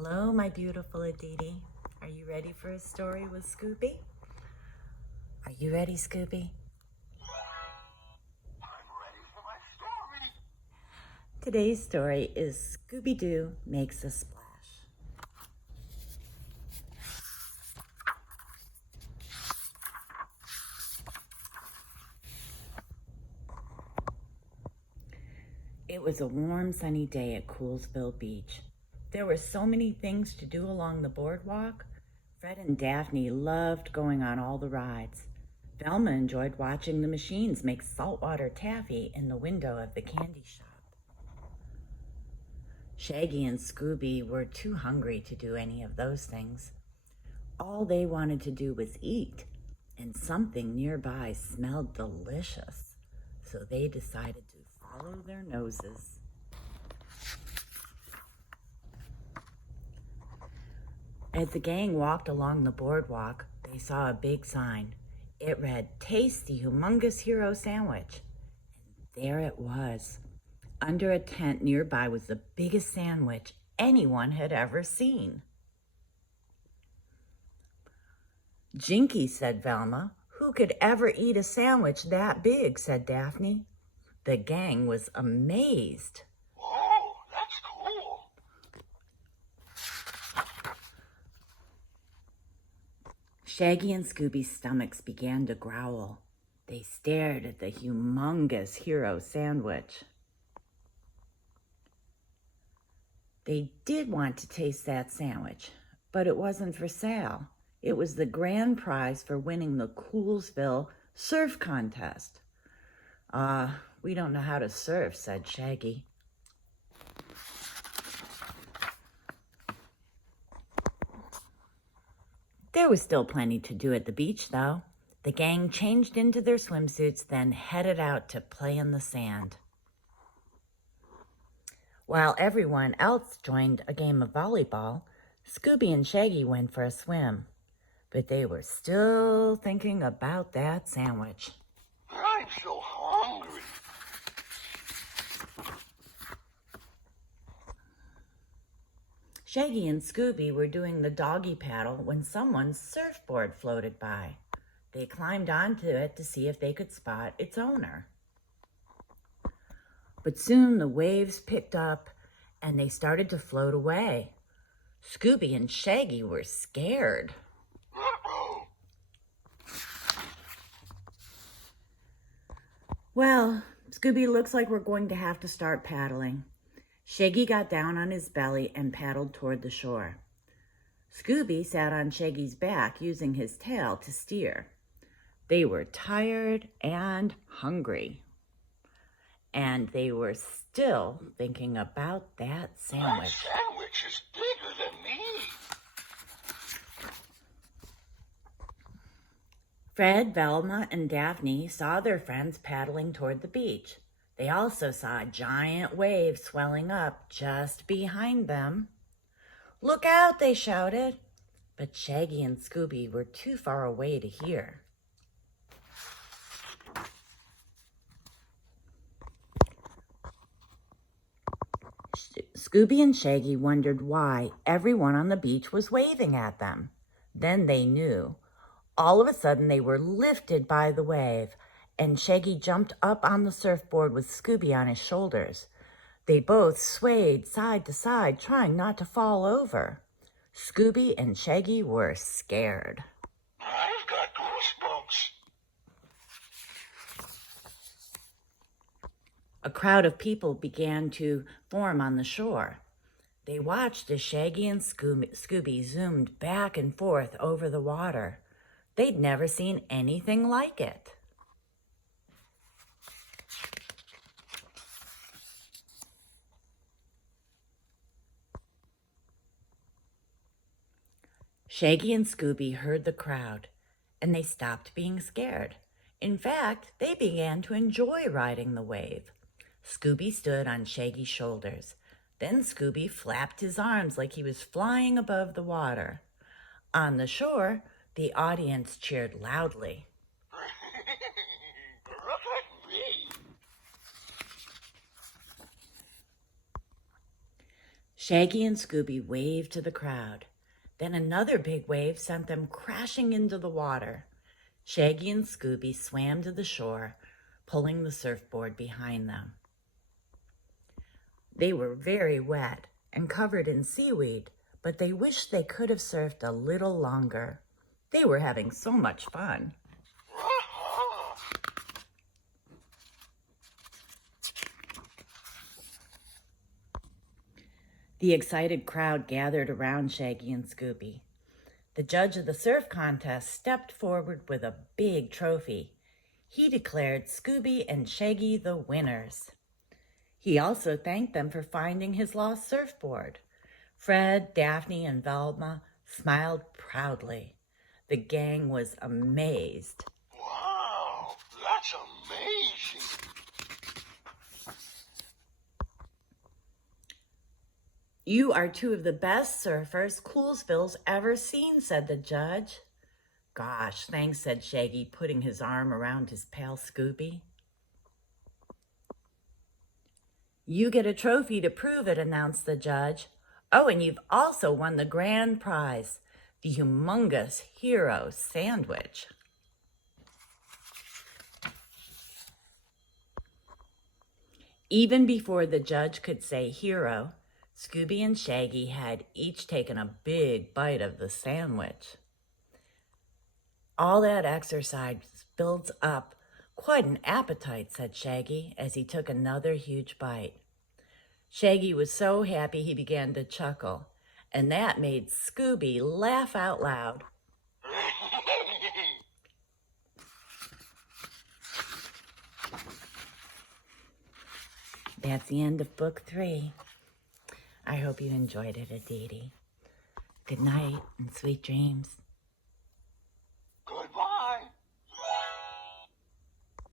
Hello, my beautiful Aditi. Are you ready for a story with Scooby? Are you ready, Scooby? I'm ready for my story. Today's story is Scooby Doo Makes a Splash. It was a warm, sunny day at Coolsville Beach. There were so many things to do along the boardwalk. Fred and Daphne loved going on all the rides. Velma enjoyed watching the machines make saltwater taffy in the window of the candy shop. Shaggy and Scooby were too hungry to do any of those things. All they wanted to do was eat, and something nearby smelled delicious, so they decided to follow their noses. As the gang walked along the boardwalk, they saw a big sign. It read, "Taste the Humongous Hero Sandwich." And there it was. Under a tent nearby was the biggest sandwich anyone had ever seen. "Jinky," said Velma. "Who could ever eat a sandwich that big?" said Daphne. The gang was amazed. Whoa, that's cool. Shaggy and Scooby's stomachs began to growl. They stared at the humongous hero sandwich. They did want to taste that sandwich, but it wasn't for sale. It was the grand prize for winning the Coolsville surf contest. We don't know how to surf," said Shaggy. There was still plenty to do at the beach, though. The gang changed into their swimsuits, then headed out to play in the sand. While everyone else joined a game of volleyball, Scooby and Shaggy went for a swim. But they were still thinking about that sandwich. I'm so hungry. Shaggy and Scooby were doing the doggy paddle when someone's surfboard floated by. They climbed onto it to see if they could spot its owner. But soon the waves picked up and they started to float away. Scooby and Shaggy were scared. "Well, Scooby, looks like we're going to have to start paddling." Shaggy got down on his belly and paddled toward the shore. Scooby sat on Shaggy's back using his tail to steer. They were tired and hungry. And they were still thinking about that sandwich. That sandwich is bigger than me. Fred, Velma, and Daphne saw their friends paddling toward the beach. They also saw a giant wave swelling up just behind them. "Look out," they shouted. But Shaggy and Scooby were too far away to hear. Scooby and Shaggy wondered why everyone on the beach was waving at them. Then they knew. All of a sudden, they were lifted by the wave, and Shaggy jumped up on the surfboard with Scooby on his shoulders. They both swayed side to side, trying not to fall over. Scooby and Shaggy were scared. I've got goosebumps. A crowd of people began to form on the shore. They watched as Shaggy and Scooby zoomed back and forth over the water. They'd never seen anything like it. Shaggy and Scooby heard the crowd, and they stopped being scared. In fact, they began to enjoy riding the wave. Scooby stood on Shaggy's shoulders. Then Scooby flapped his arms like he was flying above the water. On the shore, the audience cheered loudly. Look at me. Shaggy and Scooby waved to the crowd. Then another big wave sent them crashing into the water. Shaggy and Scooby swam to the shore, pulling the surfboard behind them. They were very wet and covered in seaweed, but they wished they could have surfed a little longer. They were having so much fun. The excited crowd gathered around Shaggy and Scooby. The judge of the surf contest stepped forward with a big trophy. He declared Scooby and Shaggy the winners. He also thanked them for finding his lost surfboard. Fred, Daphne, and Velma smiled proudly. The gang was amazed. Wow, that's amazing. You are two of the best surfers Coolsville's ever seen, said the judge. Gosh, thanks, said Shaggy, putting his arm around his pal Scooby. You get a trophy to prove it, announced the judge. Oh, and you've also won the grand prize, the humongous hero sandwich. Even before the judge could say hero, Scooby and Shaggy had each taken a big bite of the sandwich. All that exercise builds up quite an appetite, said Shaggy as he took another huge bite. Shaggy was so happy he began to chuckle, and that made Scooby laugh out loud. That's the end of book 3. I hope you enjoyed it, Aditi. Good night and sweet dreams.